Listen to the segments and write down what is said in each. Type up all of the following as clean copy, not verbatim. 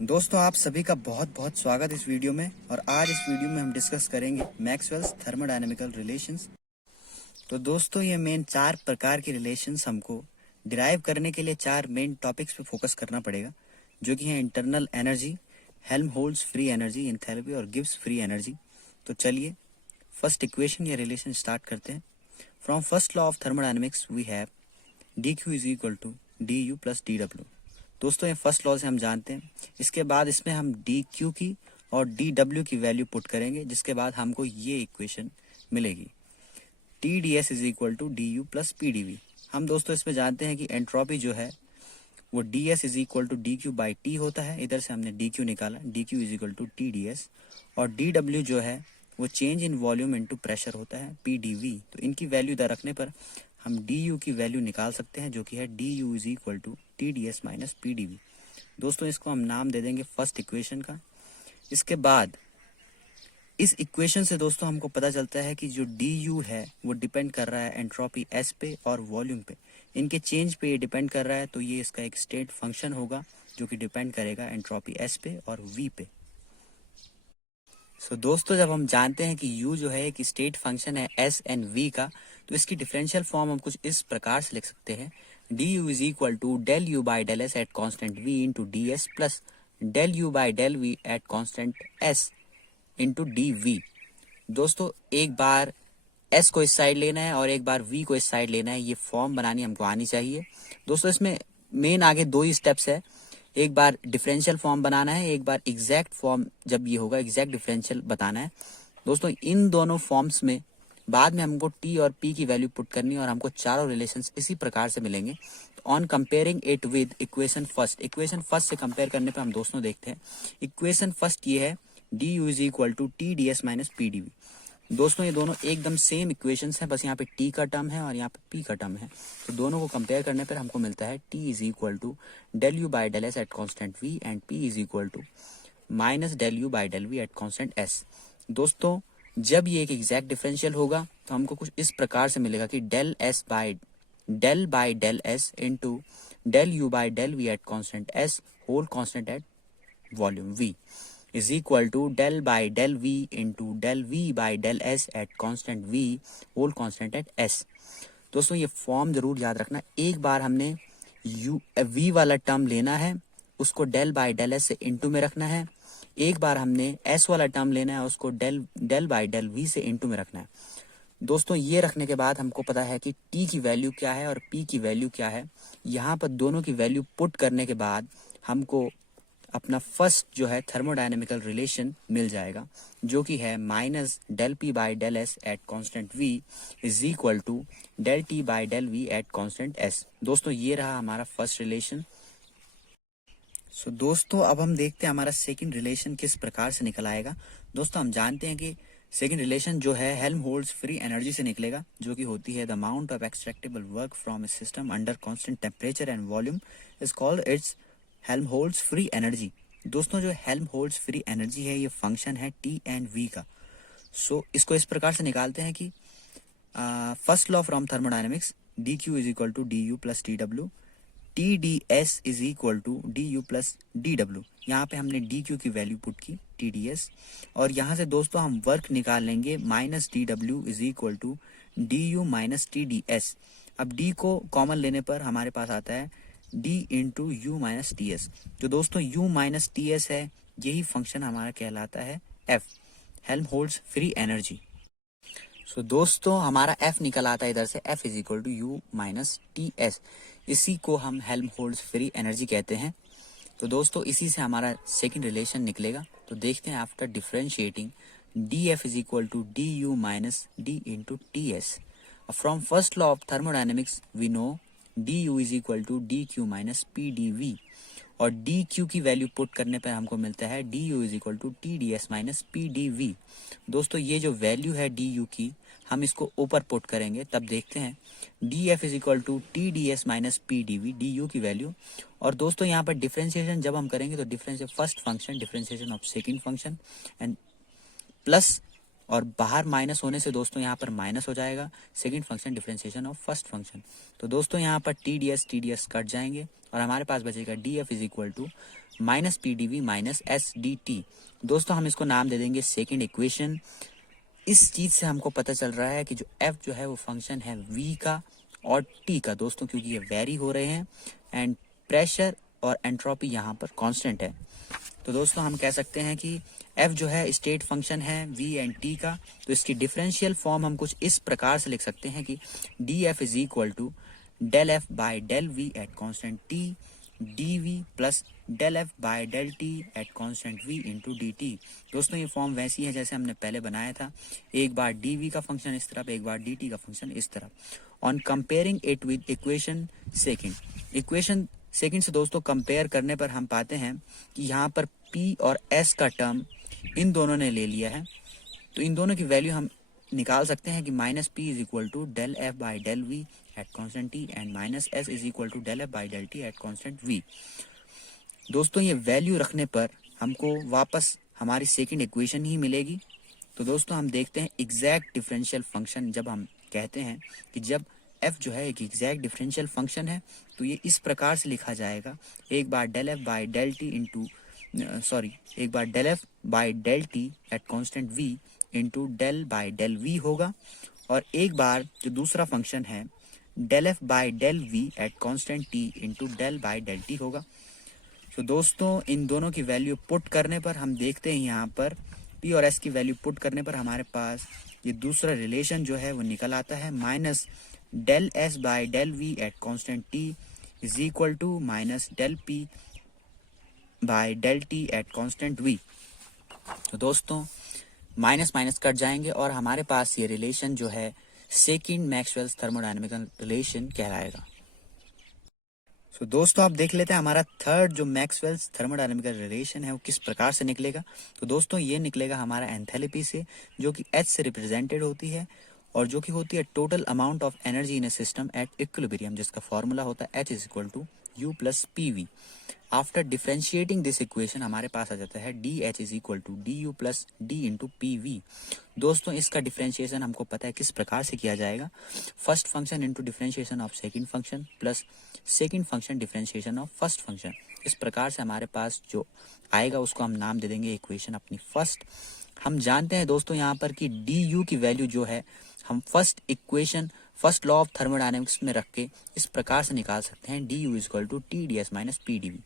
दोस्तों आप सभी का बहुत बहुत स्वागत इस वीडियो में। और आज इस वीडियो में हम डिस्कस करेंगे मैक्सवेल्स थर्मोडायनेमिकल रिलेशंस। तो दोस्तों ये मेन 4 प्रकार के रिलेशंस हमको डिराइव करने के लिए 4 मेन टॉपिक्स पे फोकस करना पड़ेगा, जो कि है internal energy, Helmholtz free energy, enthalpy और गिब्स फ्री एनर्जी। तो चलिए फर्स्ट इक्वेशन या रिलेशन स्टार्ट करते हैं। From first law of thermodynamics we have D Q is equal to D U plus D W. दोस्तों ये फर्स्ट लॉ से हम जानते हैं। इसके बाद इसमें हम डी क्यू की और डी डब्ल्यू की वैल्यू पुट करेंगे, जिसके बाद हमको ये इक्वेशन मिलेगी, T D S is equal to D U plus P D V. हम दोस्तों इसमें जानते हैं कि एंट्रोपी जो है वो D S is equal to D Q by T होता है। इधर से हमने डी क्यू निकाला, D Q is equal to T D S. और डी डब्ल्यू जो है वो change in volume into pressure होता है, पी डी वी। तो इनकी वैल्यू इधर रखने पर हम डी यू की वैल्यू निकाल सकते हैं, जो कि है D U is equal to T D S minus P D V. दोस्तों इसको हम नाम दे देंगे फर्स्ट इक्वेशन का। इसके बाद इस इक्वेशन से दोस्तों हमको पता चलता है कि जो डी यू है वो डिपेंड कर रहा है एंट्रोपी एस पे और वॉल्यूम पे, इनके चेंज पे ये डिपेंड कर रहा है। तो ये इसका एक स्टेट फंक्शन होगा जो कि डिपेंड करेगा एंट्रोपी एस पे और वी पे। दोस्तों जब हम जानते हैं कि u जो है एक स्टेट फंक्शन है s एंड v का, तो इसकी डिफरेंशियल फॉर्म हम कुछ इस प्रकार से लिख सकते हैं, D U is equal to del U by del S at constant v into D S plus del U by del V at constant s into D V. दोस्तों एक बार s को इस साइड लेना है और एक बार v को इस साइड लेना है, ये फॉर्म बनानी हमको आनी चाहिए। दोस्तों इसमें मेन आगे 2 ही स्टेप्स है, एक बार डिफरेंशियल फॉर्म बनाना है, एक बार एग्जैक्ट फॉर्म जब ये होगा एग्जैक्ट डिफरेंशियल बताना है। दोस्तों इन दोनों फॉर्म्स में बाद में हमको t और p की वैल्यू पुट करनी है और हमको चारों रिलेशंस इसी प्रकार से मिलेंगे। On comparing it with equation first से कंपेयर करने पे हम दोस्तों देखते हैं इक्वेशन फर्स्ट ये है D U is equal to T D S minus P D V. दोस्तों ये दोनों एकदम सेम इक्वेशंस हैं, बस यहाँ पे t का टर्म है और यहाँ पे p का टर्म है। तो दोनों को कंपेयर करने पर हमको मिलता है t is equal to del U by del S at constant v and p is equal to minus del U by del V at constant s। दोस्तों जब ये एक एग्जैक्ट डिफरेंशियल होगा तो हमको कुछ इस प्रकार से मिलेगा कि del by del S into del U by del V at constant s whole constant at volume v is equal to del by del v into del v by del s at constant v whole constant at s। दोस्तों ये form जरूर याद रखना, एक बार हमने u v वाला term लेना है, उसको del by del s से इंटू में रखना है, एक बार हमने s वाला टर्म लेना है, उसको del by del v से इंटू में रखना है। दोस्तों ये रखने के बाद हमको पता है कि t की वैल्यू क्या है और p की वैल्यू क्या है। यहाँ पर दोनों की वैल्यू पुट करने के बाद हमको अपना फर्स्ट जो है थर्मोडायनेमिकल रिलेशन मिल जाएगा, जो कि है minus del P by del S at constant V is equal to del T by del V at constant S. दोस्तों ये रहा हमारा फर्स्ट रिलेशन। दोस्तों अब हम देखते हैं हमारा सेकंड रिलेशन किस प्रकार से निकल आएगा। दोस्तों हम जानते हैं कि सेकंड रिलेशन जो है हेल्महोल्ट्ज फ्री एनर्जी से निकलेगा, जो कि होती है the amount of extractable work from a system under constant temperature and volume is called its Helmholtz free energy. दोस्तों जो हेल्महोल्ट्ज फ्री एनर्जी है ये फंक्शन है टी एंड वी का। इसको इस प्रकार से निकालते हैं कि first law from thermodynamics D Q is equal to D U plus D W, T D S is equal to D U plus D W. यहाँ पे हमने डी क्यू की वैल्यू पुट की टी डी एस, और यहाँ से दोस्तों हम वर्क निकाल लेंगे minus D W is equal to D U minus T D S. अब डी को कॉमन लेने पर हमारे पास आता है d into you minus T S. जो दोस्तों u माइनस टी एस है यही फंक्शन हमारा कहलाता है f, हेल्महोल्ट्ज फ्री एनर्जी। दोस्तों हमारा f निकल आता है इधर से, f is equal to U minus T S. इसी को हम हेल्महोल्ट्ज फ्री एनर्जी कहते हैं। तो दोस्तों इसी से हमारा सेकंड रिलेशन निकलेगा। तो देखते हैं after differentiating D F is equal to D U minus D into T S. From first law of thermodynamics we know D U is equal to D Q minus P D V, और D Q की value put करने पर हमको मिलता है D U is equal to T D S minus P D V. दोस्तों ये जो वैल्यू है डी यू की हम इसको ऊपर पुट करेंगे, तब देखते हैं D F is equal to T D S minus P D V, D U की वैल्यू। और दोस्तों यहाँ पर डिफ्रेंशिएशन जब हम करेंगे तो differentiation first function, differentiation of second function and plus और बाहर माइनस होने से दोस्तों यहाँ पर माइनस हो जाएगा second function differentiation of first function. तो दोस्तों यहाँ पर टी डी एस कट जाएंगे और हमारे पास बचेगा D F is equal to minus P D V minus S D T. दोस्तों हम इसको नाम दे देंगे सेकेंड इक्वेशन। इस चीज से हमको पता चल रहा है कि जो एफ जो है वो फंक्शन है वी का और टी का दोस्तों, क्योंकि ये वेरी हो रहे हैं एंड प्रेशर और एंट्रोपी यहाँ पर कांस्टेंट है। तो दोस्तों हम कह सकते हैं कि एफ जो है स्टेट फंक्शन है वी एंड टी का। तो इसकी डिफरेंशियल फॉर्म हम कुछ इस प्रकार से लिख सकते हैं कि D F is equal to del F by del V at constant T D V plus del F by del T at constant V into D T. दोस्तों ये फॉर्म वैसी है जैसे हमने पहले बनाया था, एक बार डी वी का फंक्शन इस तरफ, एक बार डी टी का फंक्शन इस तरफ। On comparing it with equation second से दोस्तों कंपेयर करने पर हम पाते हैं कि यहाँ पर P और S का टर्म इन दोनों ने ले लिया है। तो इन दोनों की वैल्यू हम निकाल सकते हैं कि minus P is equal to del F by del V at constant T and minus S is equal to del F by del T at constant V. दोस्तों ये वैल्यू रखने पर हमको वापस हमारी सेकेंड इक्वेशन ही मिलेगी। तो दोस्तों हम देखते हैं एग्जैक्ट डिफरेंशियल फंक्शन जब हम कहते हैं कि जब f जो है एक एग्जैक्ट डिफरेंशियल फंक्शन है तो ये इस प्रकार से लिखा जाएगा, एक बार del F by del T into एक बार del F by del T at constant v into del by del V होगा, और एक बार जो दूसरा फंक्शन है del F by del V at constant t into del by del T होगा। तो दोस्तों इन दोनों की वैल्यू पुट करने पर हम देखते हैं यहाँ पर p और s की वैल्यू पुट करने पर हमारे पास ये दूसरा रिलेशन जो है वो निकल आता है, minus del S by del V at constant T is equal to minus del P by del T at constant V. तो दोस्तों माइनस माइनस कट जाएंगे और हमारे पास ये रिलेशन जो है सेकेंड मैक्सवेल्स थर्मोडायनेमिकल रिलेशन कहलाएगा। सो दोस्तों आप देख लेते हैं हमारा थर्ड जो मैक्सवेल्स थर्मोडायनेमिकल रिलेशन है वो किस प्रकार से निकलेगा। तो दोस्तों ये निकलेगा हमारा एंथैल्पी से, जो कि H से रिप्रेजेंटेड होती है और जो कि होती है total amount of energy in a system at equilibrium, जिसका फॉर्मूला होता है H is equal to U plus P V. After differentiating this equation हमारे पास आ जाता है D H is equal to D U plus D into P V. दोस्तों इसका डिफरेंशिएशन हमको पता है किस प्रकार से किया जाएगा, first function into differentiation of second function plus second function differentiation of first function. इस प्रकार से हमारे पास जो आएगा उसको हम नाम दे देंगे इक्वेशन अपनी फर्स्ट। हम जानते हैं दोस्तों यहाँ पर कि डी यू की वैल्यू जो है हम फर्स्ट लॉ ऑफ थर्मोडायनेमिक्स में रख के इस प्रकार से निकाल सकते हैं, D U is equal to T D S minus P D V.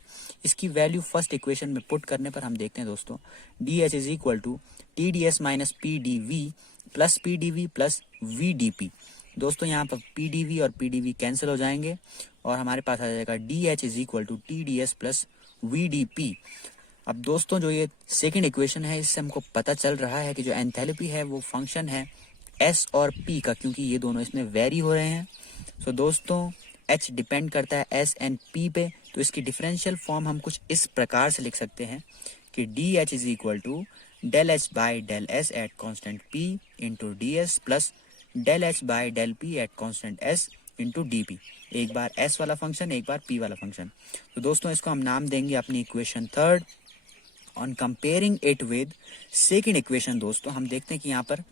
इसकी वैल्यू फर्स्ट इक्वेशन में पुट करने पर हम देखते हैं दोस्तों D H is equal to T D S minus P D V plus P D V plus V D P. दोस्तों यहाँ पर पी डी वी और पी डी वी कैंसिल हो जाएंगे और हमारे पास आ जाएगा D H is equal to T D S plus V D P. अब दोस्तों जो ये सेकेंड इक्वेशन है इससे हमको पता चल रहा है कि जो एंथैल्पी है वो फंक्शन है S और P का, क्योंकि ये दोनों इसमें वेरी हो रहे हैं। सो दोस्तों H डिपेंड करता है S एंड P पे, तो इसकी डिफरेंशियल फॉर्म हम कुछ इस प्रकार से लिख सकते हैं कि D H is equal to del H by del S at constant P into D S plus del H by del P at constant S into D P. एक बार S वाला फंक्शन एक बार P वाला function. तो दोस्तों इसको हम नाम देंगे अपनी equation third. On comparing it with second equation दोस्तों हम देखते हैं कि यहाँ पर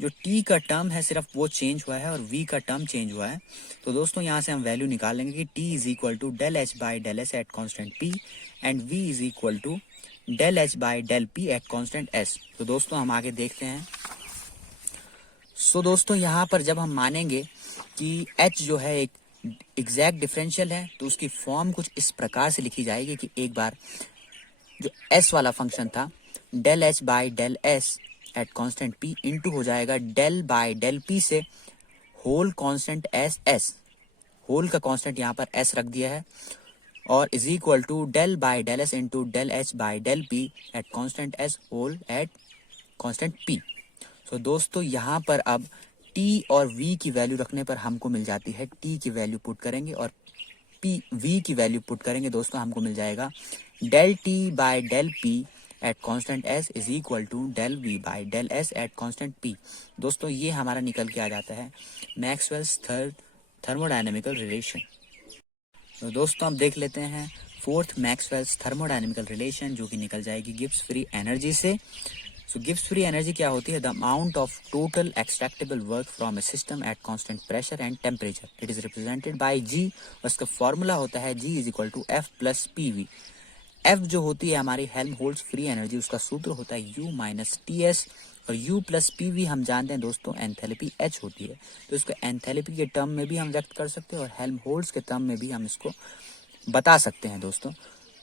जो t का टर्म है सिर्फ वो चेंज हुआ है और v का टर्म चेंज हुआ है। तो दोस्तों यहाँ से हम वैल्यू निकाल लेंगे कि t is equal to del H by del S at constant p and v is equal to del H by del p at constant s। तो दोस्तों हम आगे देखते हैं। सो दोस्तों यहाँ पर जब हम मानेंगे कि h जो है एक एग्जैक्ट डिफरेंशियल है तो उसकी फॉर्म कुछ इस प्रकार से लिखी जाएगी कि एक बार जो s वाला फंक्शन था del H by del S at constant p into हो जाएगा डेल बाई डेल p से होल कांस्टेंट s होल का कांस्टेंट यहाँ पर s रख दिया है और is equal to del by del S into del H by del p at constant s whole at constant p। So दोस्तों यहाँ पर अब t और v की वैल्यू रखने पर हमको मिल जाती है, t की वैल्यू पुट करेंगे और v की वैल्यू पुट करेंगे दोस्तों हमको मिल जाएगा del t by del p at constant s is equal to del v by del s at constant p। दोस्तों ये हमारा निकल के आ जाता है मैक्सवेल्स थर्ड थर्मोडायनेमिकल रिलेशन। तो दोस्तों अब देख लेते हैं फोर्थ मैक्सवेल्स थर्मोडायनेमिकल रिलेशन जो कि निकल जाएगी गिब्स फ्री एनर्जी से। सो गिब्स फ्री एनर्जी क्या होती है? The amount of total extractable work from a system at constant pressure and temperature. It is represented by G, और इसका फॉर्मूला होता है G is equal to F plus P V. F जो होती है हमारी हेल्महोल्ट्ज फ्री एनर्जी, उसका सूत्र होता है यू माइनस टी एस, और यू प्लस पी वी हम जानते हैं दोस्तों एंथैल्पी एच होती है। तो इसको एंथैल्पी के टर्म में भी हम व्यक्त कर सकते हैं और हेल्महोल्ट्ज के टर्म में भी हम इसको बता सकते हैं दोस्तों।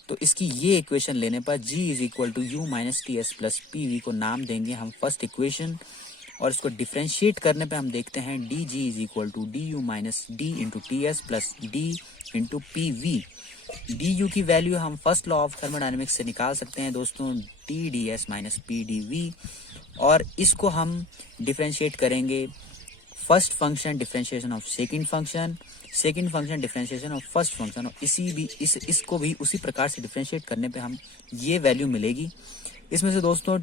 तो इसकी ये इक्वेशन लेने पर G is equal to U minus T S plus P V को नाम देंगे हम फर्स्ट इक्वेशन, और इसको डिफ्रेंशिएट करने पे हम देखते हैं D G is equal to D U minus D into T S plus D into P V. D U की वैल्यू हम फर्स्ट लॉ ऑफ थर्मोडायनेमिक्स से निकाल सकते हैं दोस्तों, T D S minus P D V, और इसको हम डिफ्रेंशिएट करेंगे first function differentiation of second function, second function differentiation of first function, और इसको भी उसी प्रकार से डिफरेंशिएट करने पे हम ये वैल्यू मिलेगी। इसमें से दोस्तों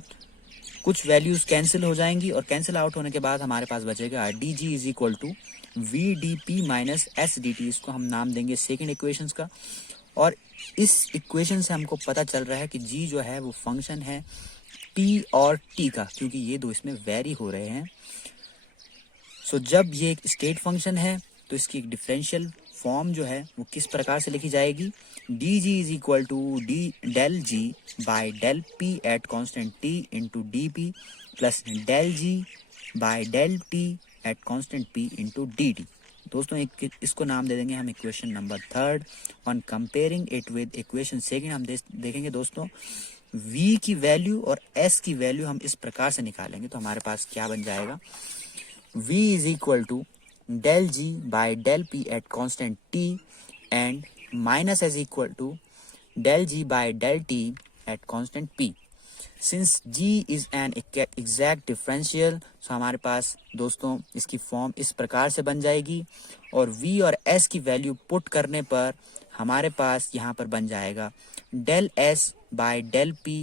कुछ वैल्यूज कैंसिल हो जाएंगी, और कैंसिल आउट होने के बाद हमारे पास बचेगा d G is equal to V D P minus S D T. इसको हम नाम देंगे सेकेंड इक्वेशन का, और इस इक्वेशन से हमको पता चल रहा है कि जी जो है वो फंक्शन है पी और टी का, क्योंकि ये दो इसमें वेरी हो रहे हैं। सो जब ये एक स्टेट फंक्शन है तो इसकी एक डिफरेंशियल फॉर्म जो है वो किस प्रकार से लिखी जाएगी? D G is equal to d del G by del P at constant T into D P plus del G by del T at constant P into D T. दोस्तों इसको नाम दे देंगे हम equation number third. On comparing it with equation second हम देखेंगे दोस्तों v की वैल्यू और s की वैल्यू हम इस प्रकार से निकालेंगे, तो हमारे पास क्या बन जाएगा? v is equal to del g by del p at constant t and minus s equal to del g by del t at constant p. Since g is an exact differential, so हमारे पास दोस्तों इसकी form इस प्रकार से बन जाएगी, और v और s की वैल्यू पुट करने पर हमारे पास यहाँ पर बन जाएगा del s by del p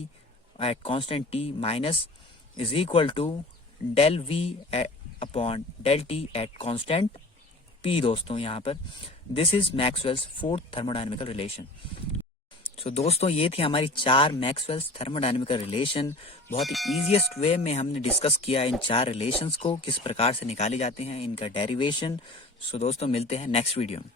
at constant t minus is equal to del v upon del T at constant P. दोस्तों यहाँ पर this is Maxwell's fourth thermodynamical relation. So दोस्तों ये थी हमारी 4 मैक्सवेल्स थर्मोडायनेमिकल रिलेशन। बहुत ही इजीएस्ट वे में हमने डिस्कस किया इन 4 रिलेशंस को किस प्रकार से निकाले जाते हैं, इनका डेरिवेशन। सो दोस्तों मिलते हैं नेक्स्ट वीडियो में।